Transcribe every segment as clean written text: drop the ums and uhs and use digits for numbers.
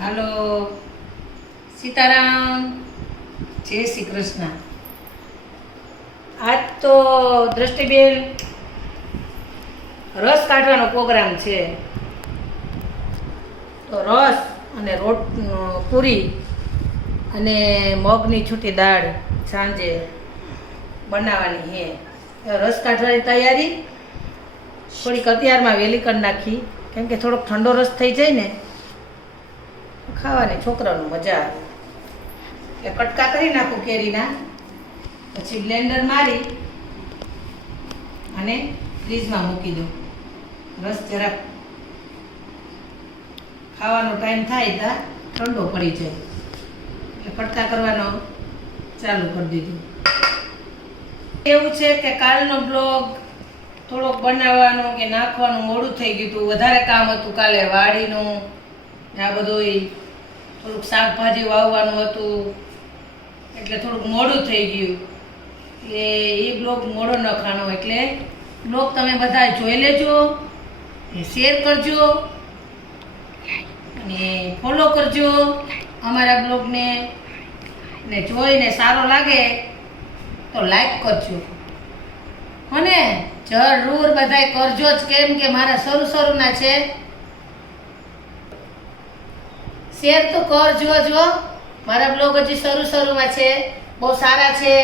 હાલો, સીતારામ, જય શ્રી કૃષ્ણ. આજ તો દ્રષ્ટિબેન રસ કાઢવાનો પ્રોગ્રામ છે. તો રસ અને પૂરી અને મગની છૂટી દાળ સાંજે બનાવવાની છે. રસ કાઢવાની તૈયારી થોડીક અત્યારમાં વહેલી કરી નાખી, કેમ કે થોડોક ઠંડો રસ થઈ જાય ને ખાવાની છોકરાનું મજા આવે. એટલે કટકા કરી નાખું કેરીના, પછી બ્લેન્ડર મારી અને ફ્રીજમાં મૂકી દઉં. રસ જરાક ખાવાનો ટાઈમ થાય ત્યાં ઠંડો પડી જાય એટલે કટકા કરવાનો ચાલુ કરી દીધું. એવું છે કે કાલનો બ્લોગ થોડોક બનાવવાનું કે નાખવાનું મોડું થઈ ગયું હતું. વધારે કામ હતું કાલે, વાડીનું આ બધું થોડુંક શાકભાજી વાવવાનું હતું એટલે થોડુંક મોડું થઈ ગયું. એટલે એ બ્લોગ મોડો નખાણો, એટલે બ્લોગ તમે બધા જોઈ લેજો, શેર કરજો અને ફોલો કરજો અમારા બ્લોગને. ને જોઈને સારો લાગે તો લાઈક કરજો, અને જરૂર બધાય કરજો જ, કેમ કે મારા શરૂના છે. શેર તો કરજો જો, મારા બ્લોગ હજી શરૂમાં છે, બહુ સારા છે.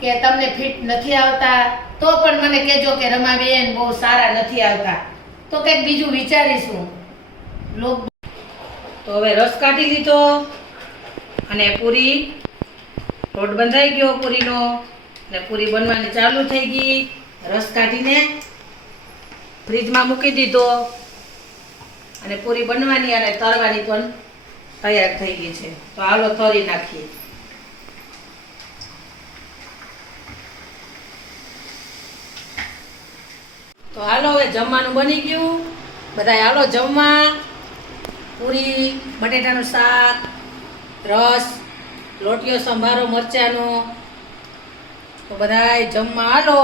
કે તમને ફિટ નથી આવતા તો પણ મને કહેજો કે રમાબેન બહુ સારા નથી આવતા, તો કંઈક બીજું વિચારીશું બ્લોગ. તો હવે રસ કાઢી લીધો અને પૂરી લોટ બંધાઈ ગયો પૂરીનો, અને પૂરી બનવાની ચાલુ થઈ ગઈ. રસ કાઢીને ફ્રીજમાં મૂકી દીધો અને પૂરી બનવાની અને તળવાની પણ તૈયાર થઈ ગઈ છે. તો હાલો તળી નાખીએ. તો હાલો હવે જમવાનું બની ગયું, બધાય હાલો જમવા. પૂરી, બટેટાનું શાક, રસ, લોટિયો સંભારો મરચાંનો. તો બધાય જમવા હાલો.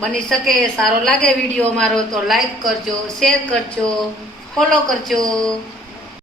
બની શકે, સારો લાગે વિડીયો મારો તો લાઈક કરજો, શેર કરજો, ફોલો કરજો.